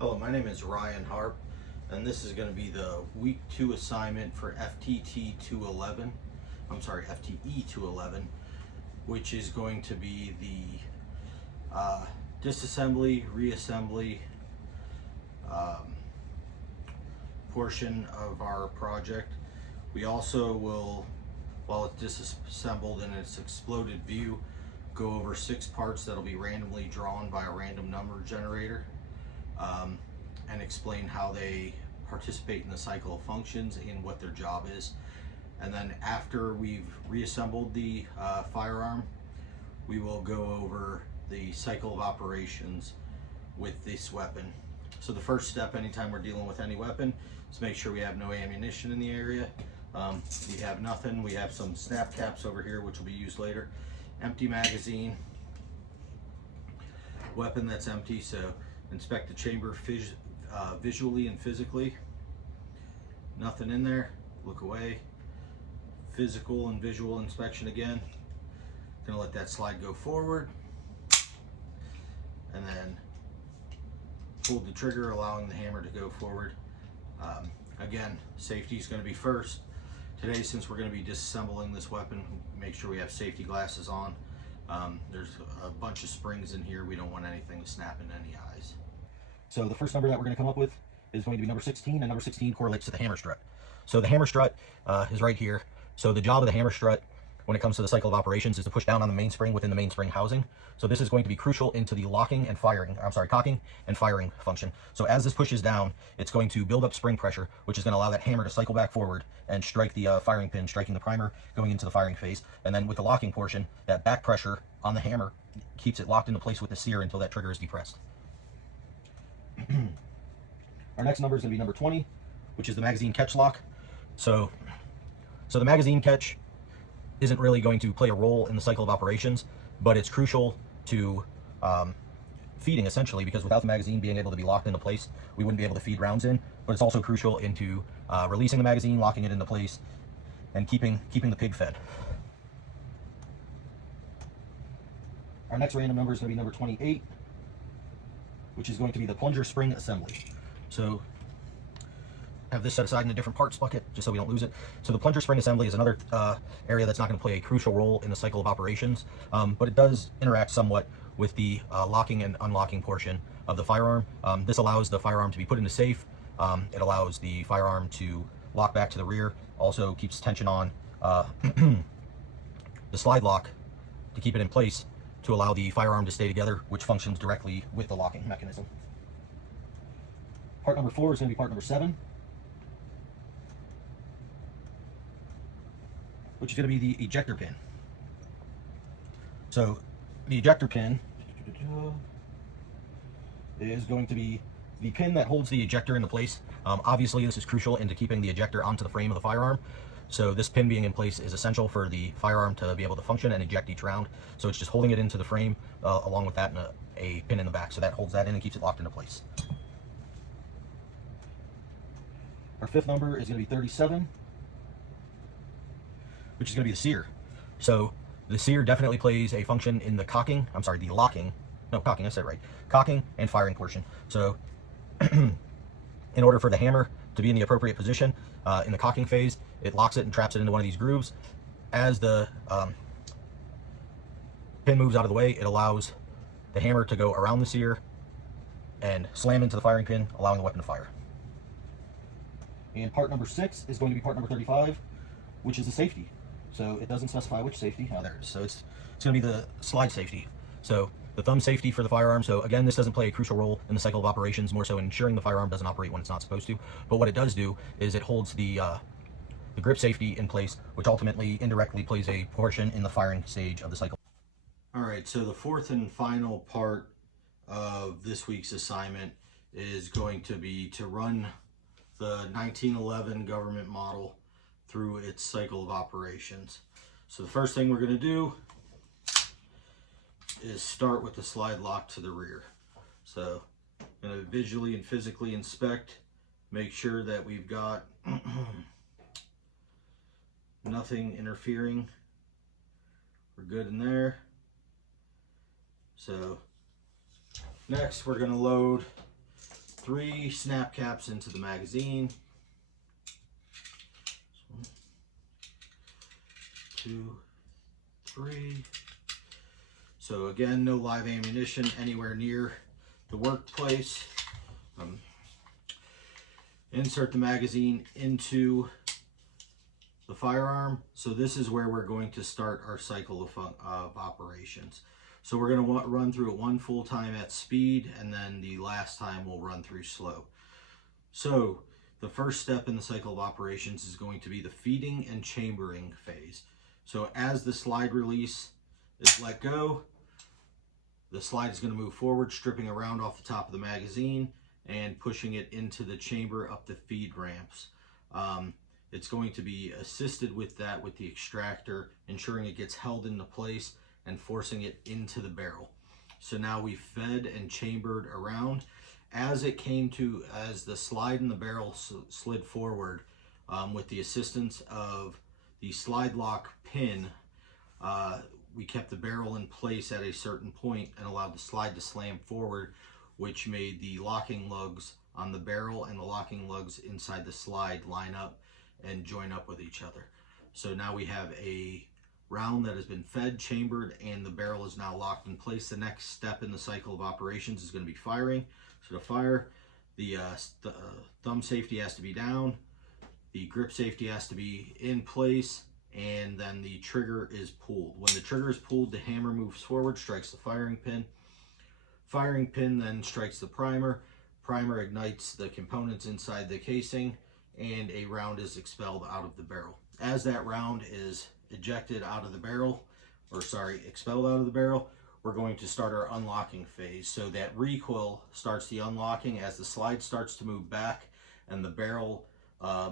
Hello, my name is Ryan Harp, and this is going to be the week 2 assignment for FTT 211. I'm sorry, FTE 211, which is going to be the disassembly, reassembly portion of our project. We also will, while it's disassembled in its exploded view, go over 6 parts that'll be randomly drawn by a random number generator. And explain how they participate in the cycle of functions and what their job is. And then after we've reassembled the firearm, we will go over the cycle of operations with this weapon. So the first step anytime we're dealing with any weapon is make sure we have no ammunition in the area. If we have nothing, we have some snap caps over here which will be used later. Empty magazine, weapon that's empty, so inspect the chamber visually and physically. Nothing in there, look away. Physical and visual inspection again. Gonna let that slide go forward and then pull the trigger, allowing the hammer to go forward. Again, safety is going to be first. Today, since we're going to be disassembling this weapon, make sure we have safety glasses on. There's a bunch of springs in here. We don't want anything to snap into any eyes. So the first number that we're going to come up with is going to be number 16, and number 16 correlates to the hammer strut. So the hammer strut is right here. So the job of the hammer strut when it comes to the cycle of operations is to push down on the mainspring within the mainspring housing. So this is going to be crucial into the cocking and firing function. So as this pushes down, it's going to build up spring pressure, which is going to allow that hammer to cycle back forward and strike the firing pin, striking the primer, going into the firing phase. And then with the locking portion, that back pressure on the hammer keeps it locked into place with the sear until that trigger is depressed. Our next number is going to be number 20, which is the magazine catch lock. So the magazine catch isn't really going to play a role in the cycle of operations, but it's crucial to feeding, essentially, because without the magazine being able to be locked into place, we wouldn't be able to feed rounds in. But it's also crucial into releasing the magazine, locking it into place, and keeping the pig fed. Our next random number is going to be number 28, which is going to be the plunger spring assembly. So have this set aside in a different parts bucket just so we don't lose it. So the plunger spring assembly is another area that's not going to play a crucial role in the cycle of operations, but it does interact somewhat with the locking and unlocking portion of the firearm. This allows the firearm to be put into safe. It allows the firearm to lock back to the rear, also keeps tension on the slide lock to keep it in place to allow the firearm to stay together, which functions directly with the locking mechanism. Part number 4 is going to be part number 7, which is going to be the ejector pin. So the ejector pin is going to be the pin that holds the ejector into place. Obviously, this is crucial into keeping the ejector onto the frame of the firearm. So this pin being in place is essential for the firearm to be able to function and eject each round. So it's just holding it into the frame along with that and a pin in the back. So that holds that in and keeps it locked into place. Our 5th number is going to be 37, which is going to be the sear. So the sear definitely plays a function in the cocking and firing portion. So in order for the hammer to be in the appropriate position in the cocking phase, it locks it and traps it into one of these grooves. As the pin moves out of the way, it allows the hammer to go around the sear and slam into the firing pin, allowing the weapon to fire. And part number 6 is going to be part number 35, which is the safety. So it doesn't specify which safety. Oh, there it is. So it's going to be the slide safety. So the thumb safety for the firearm. So again, this doesn't play a crucial role in the cycle of operations, more so in ensuring the firearm doesn't operate when it's not supposed to. But what it does do is it holds the grip safety in place, which ultimately indirectly plays a portion in the firing stage of the cycle. All right, so the 4th and final part of this week's assignment is going to be to run the 1911 government model through its cycle of operations. So the first thing we're going to do is start with the slide lock to the rear. So I'm going to visually and physically inspect, make sure that we've got nothing interfering. We're good in there. So next we're going to load 3 snap caps into the magazine. 1, 2, 3. So again, no live ammunition anywhere near the workplace. Insert the magazine into the firearm. So this is where we're going to start our cycle of operations. So we're going to run through it 1 full time at speed, and then the last time we'll run through slow. So the first step in the cycle of operations is going to be the feeding and chambering phase. So as the slide release is let go, the slide is going to move forward, stripping a round off the top of the magazine and pushing it into the chamber up the feed ramps. It's going to be assisted with that with the extractor, ensuring it gets held into place and forcing it into the barrel. So now we've fed and chambered around. As the slide in the barrel slid forward, with the assistance of the slide lock pin, we kept the barrel in place at a certain point and allowed the slide to slam forward, which made the locking lugs on the barrel and the locking lugs inside the slide line up and join up with each other. So now we have a round that has been fed, chambered, and the barrel is now locked in place. The next step in the cycle of operations is going to be firing. So to fire, the thumb safety has to be down, the grip safety has to be in place, and then the trigger is pulled. When the trigger is pulled, the hammer moves forward, strikes the firing pin. Firing pin then strikes the primer. Primer ignites the components inside the casing, and a round is expelled out of the barrel. As that round is expelled out of the barrel, we're going to start our unlocking phase. So that recoil starts the unlocking as the slide starts to move back and the barrel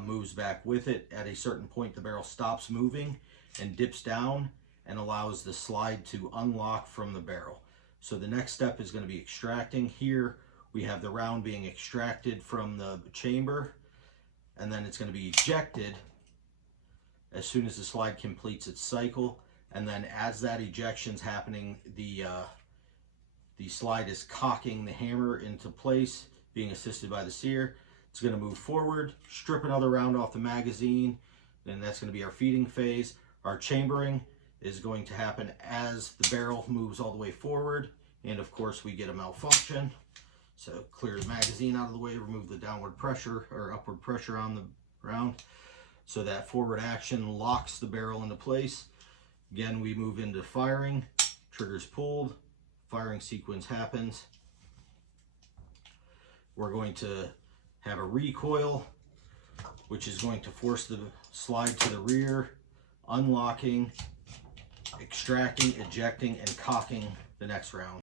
moves back with it. At a certain point, the barrel stops moving and dips down and allows the slide to unlock from the barrel. So the next step is going to be extracting. Here we have the round being extracted from the chamber, and then it's going to be ejected as soon as the slide completes its cycle. And then as that ejection's happening, the slide is cocking the hammer into place, being assisted by the sear. It's going to move forward, strip another round off the magazine, and that's going to be our feeding phase. Our chambering is going to happen as the barrel moves all the way forward, and of course we get a malfunction. So clear the magazine out of the way, remove the downward pressure or upward pressure on the round. So that forward action locks the barrel into place. Again, we move into firing, trigger's pulled, firing sequence happens. We're going to have a recoil, which is going to force the slide to the rear, unlocking, extracting, ejecting, and cocking the next round.